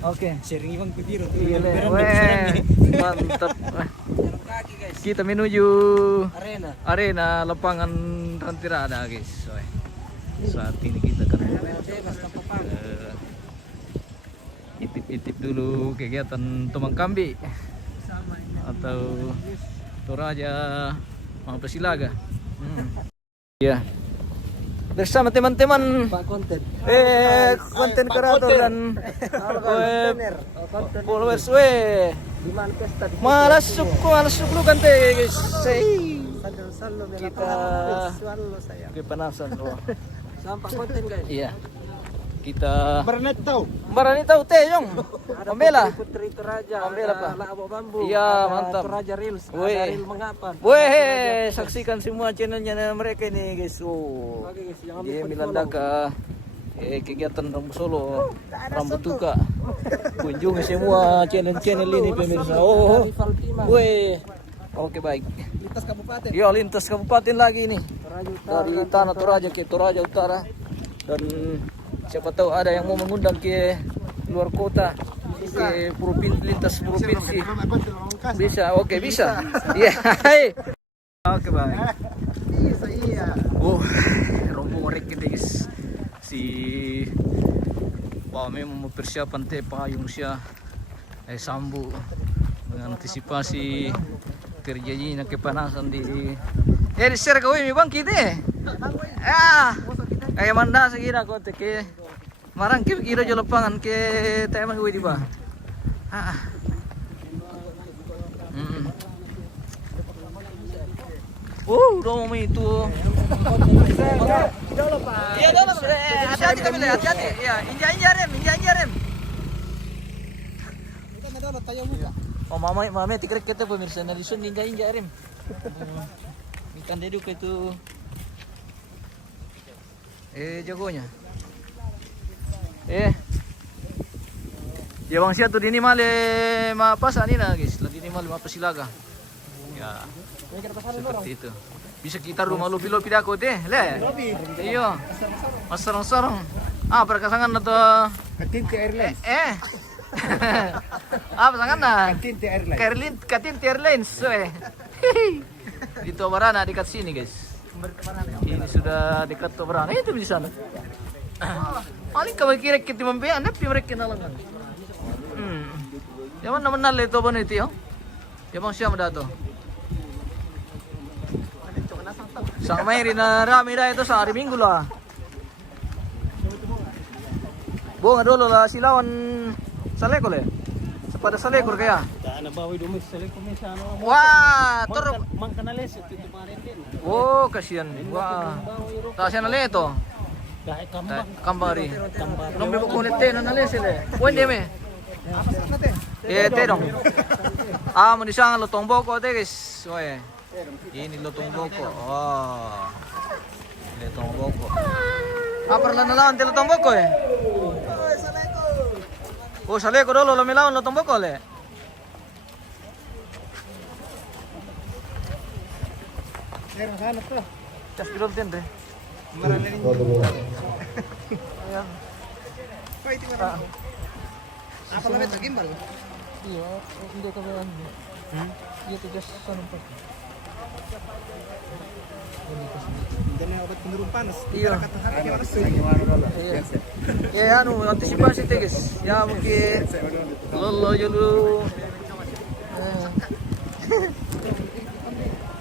Oke. Sharing Iwan Pipiro. Iya, weh, mantap. Kita menuju arena lapangan Rantirada, guys. Weh. Saat ini kita kan itip-itip dulu kegiatan Tomang Kambi atau Toraja Mangpesilaga. Iya. Bersama teman-teman Pak konten. konten kreator dan followers Di mana pesta di malas lu kan guys. Kita kepanasan loh. Sampai konten guys. Iya. Kita Bernet tahu. Barani tahu teh Yong. Pembela. Putri Toraja. Pembela, Pak. Labo Bambu. Iya, ada mantap. Toraja Reels. Weh. Ada Reel Mengapan. Weh, saksikan semua channelnya mereka ini guys. Oh. Oke guys, jangan Dia lupa Milandaka kegiatan Rambu Solo, Rambut Tuka. Kunjungi semua channel-channel ini pemirsa. Oh. Weh. Oke baik. Lintas Kabupaten. Yo lintas kabupaten lagi nih. Toraja Utara. Dari Tanah Toraja ke Toraja Utara. Dan siapa tahu ada yang mau mengundang ke luar kota, ke lintas provinsi. Bisa, oke bisa. Iya. Oke baik. Iya. Rombongan rek ini guys. Si Pak memang mempersiapkan teh payung siya sambu mengantisipasi terjadinya kepanasan di share kau ini bang kita kayak manda sekira kau teke marang kira jo lapangan ke tema gue di bah udah mau itu. Iya dulu, hati-hati kami lihat, hati-hati. Iya, injak rem. Oh mama tikrek kita pemirsa nalisun injak rem. Ikan deduk itu. Jagonya. Ya bang siatu dini male mapasan ini guys, lagi ini male mapasilaga. Ya. Seperti itu. Bisa kita rumah lopi-lopi dako deh, le. Iyo. Mas sarong-sarong. Perkasangan atau Katinti Airlines. Pasangan na? Katinti Airlines. Katinti Airlines. Di Tobarana dekat sini, guys. Ini sudah dekat Tobarana. Itu di sana. Paling kau kira kita membayar, tapi mereka kenalangan. Jangan nama nale itu itu yo. Jangan siapa dah tu. Sang main na rami dah itu sehari minggu lah. Bunga dulu lah silawan salekor le. Sepada salekor kaya. Daan na bawi dumis salekor may sa ano. Wah, terus. Mang kanales itu kemarin din. Oh, kasihan. Wah. Tasya na le ito. Kahit kambang. Kambari. Nombe ko kulit te na le sile. Pwede me. Te dong. Mo di sang lutong boko te guys. Oye. Ini lutong boko. Wah. Lutong boko. Perlahan lawan te lutong boko Oh, saleko dulu lo milawan lutong boko le. Meron hanap to. Cas bilog din te. Marami rin. Ayan. Kaya iti marami. Apa lamit sa gimbal? Iya, hindi ka ba ano? Iya, tigas sa numpa. Dan obat penurun panas. Iya. Iya. Ya anu antisipasi guys. Ya mungkin lolo dulu.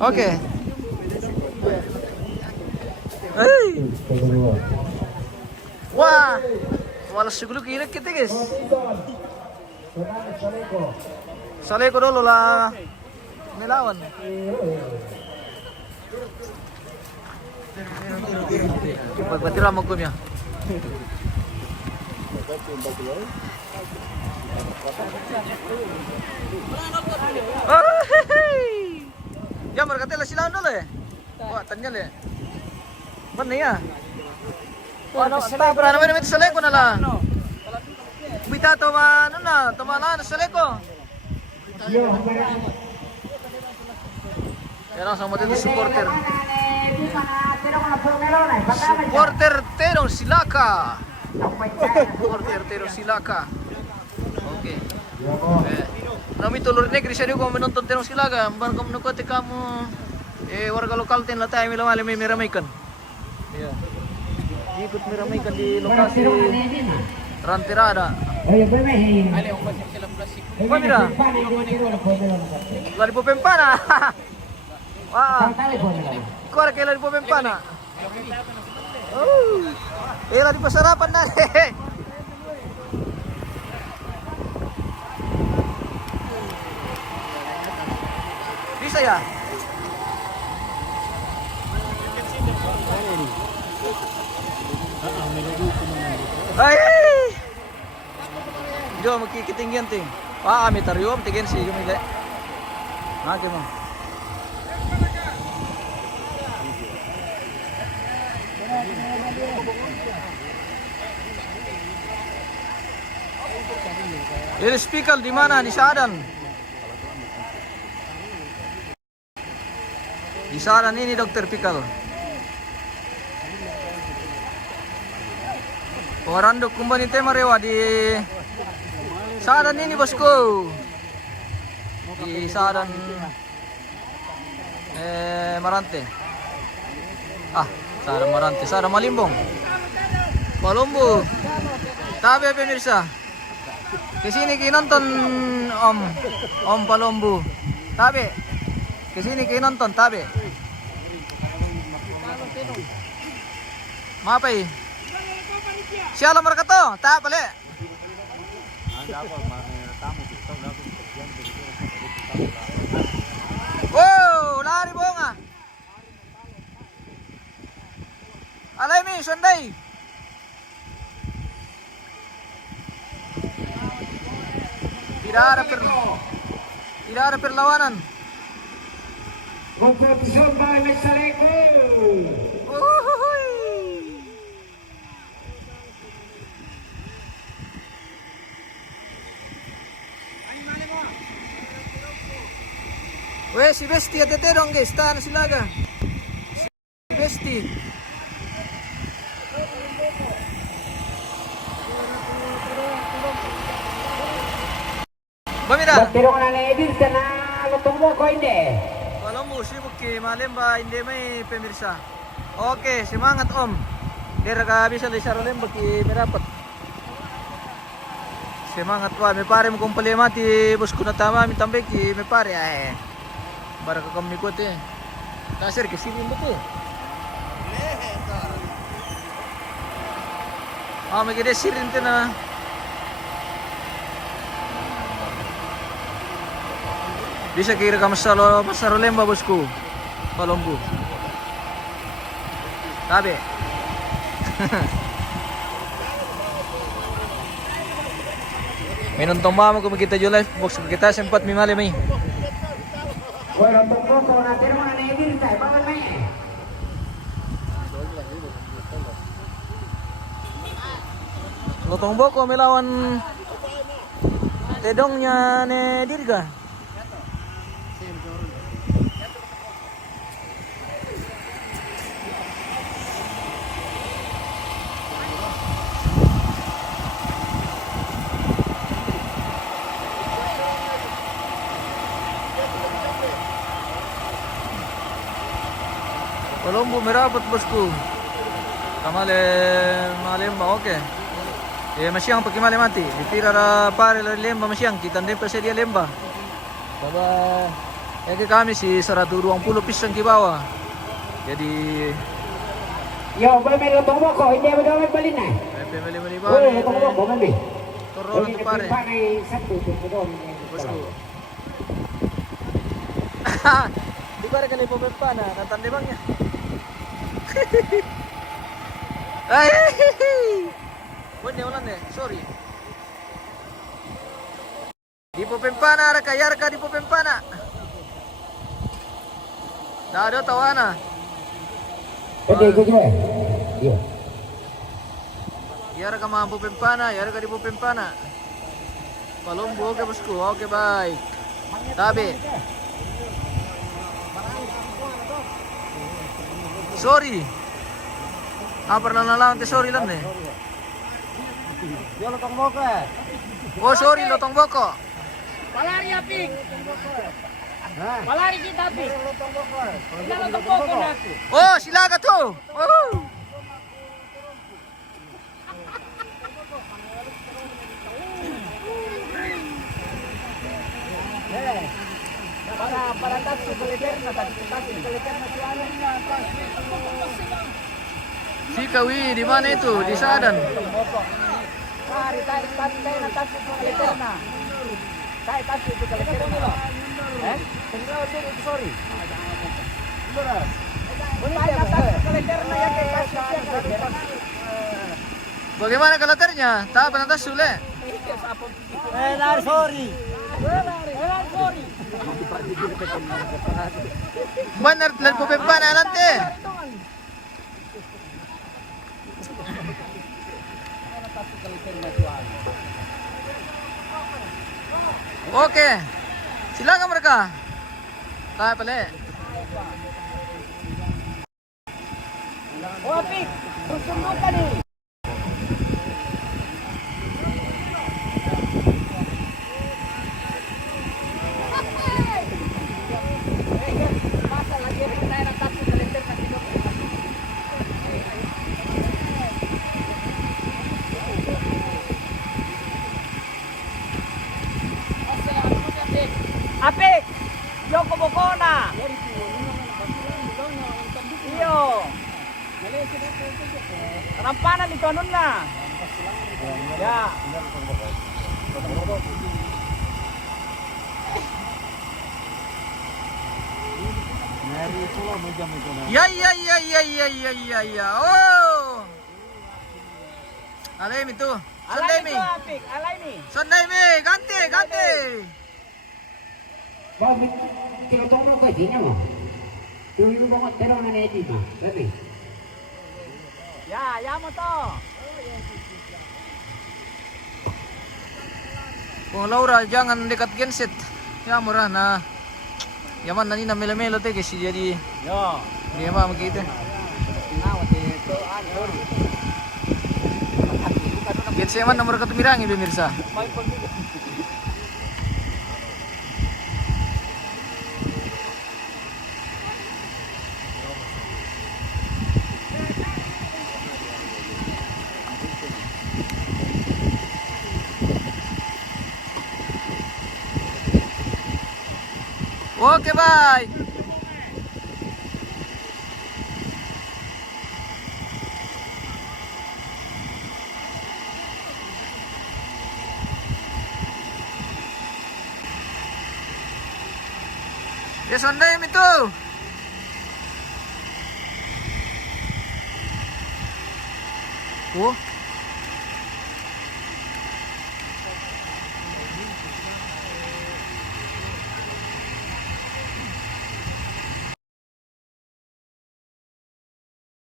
Oke. Hei. Wah. Malas siguro kira kita guys. Saleko dulu lah. Melawan. Berarti ramah gue ya. Ya mereka telah silawan dulu ya. Wah tanya le. Mana ya? Wah nak pernah namanya itu saleko nala. Bita toma na toma na saleko. Ya sama itu supporter. Supporter Terong Silaka. Supporter Terong Silaka. Okay. Nami tulur negeri siya ko menonton tenong silaga. Ban kamu nukote kamu warga lokal ten latay milamali may miramaikan. Iya. Ikut miramaikan di lokasi Rantirada. Apa mira? Lari po pempana. Wah. Kuar kay lari po pempana. Oh. Lari pa sarapan na. Bisa ya? Ay! Jo magkikitingyan ting. Kami tariom tingin si Gumile. Nake mo. Ini speaker di mana? Di Sadan. Di Sadan ini Dokter Pikal. Pengarandok kumbani tema rewa di Sadan ini bosku. Di Sadan Marante. Sadan Marante, Sadan Malimbong. Palombo. Tabi pemirsa. Kesini kinonton Om Palombo. Tabi. Kesini kinonton tabi. Mapai. Siapa mereka tuh? Tak balik. Wow, lari bunga. Alay mi, Sunday. Tidak ada perlawanan. Competition by Mexaleco. Weh, si Besti at Terong guys, tahan sila ga. Si Besti. Bamira. Terong na Edil na lutong mo ko hindi. Kalau mo sibuk ki malemba hindi may pemirsa. Oke, semangat Om. Dera ka bisa di sarolemba ki merapat. Semangat wa, me pare mo kung palimati bosku na tama mi tambay ki me pare ay. Para ka kami ko te. Kasir ke sini betul. Magede sirin te na. Bisa kira ka masarolemba bosku. Palombo. Tabi. Minun tomamo kung kita julay box kita sempat mimali may. Bueno, tampoco na Terong na Edil tayo bakit may. Lotong boko melawan Tedongnya ne Dirga. Palombo merapat bosku. Kamale malemba oke. Masyang pakai mati. Ditira ra pare la lemba masyang kita ndem pa dia lemba. Baba kami si 120 pisang ki bawah. Jadi Yo, boleh may lutong mo ko, hindi mo daw balik na. Beli Boleh bawah. lutong mo ko mami. Torol tu pare. Panay satu doon. Bosku. Di pare kali pemepana natande bangnya. Ay. Wala ulan eh, sorry. Di po pempana, kayar ka di po pempana. Dado tawana. Pwede ko dyan. Yo. Yara ka mga po pempana, yara ka di po pempana. Palombo, okay bosku, okay bye. Tabi. Sorry. Pernah nalang te sorry lang eh. Dia lotong boko ya. Oh, sorry, Lotong Boko. Palari ya, Pik. Hah? Palari kita, Pik. Lotong boko. Kita lotong boko na ako. Oh, sila ka to. Oh. Para tatsu kuliterna si Alan na. Si Kawi, di mana itu? Di Sadan. Mari tayo na tatsu kuliterna. Tayo tatsu kuliterna. Eh? Tingnan dito, sorry. Beras. Tayo na tatsu kuliterna ya kay tatsu kuliterna. Bagaimana kalaternya? Tak pernah tas sule. Sorry. Sorry. Benar telan pupempan nanti. Oke. Silakan mereka. Tak boleh. Oh, Pik. Susundutan nih. Apik, Yoko Bokona. Iyo. Rampanan ito nun na. Ya. Ya. Oh. Alaim itu. Sunday mi. Apik, alay ni. Sunday mi. Ganti. Bakit tinutong mo ko din mo? Tuyo mo ko pero na nedi ma. Baby. Ya mo to. Kung Laura, jangan dekat genset. Ya murah na. Yaman nani na melo-melo te kasi jadi Yo. dia mah begitu. Nawat ito sorry. Genset man nomor katumirangi pemirsa. Oke, bye. Ya Sunday itu. Oh,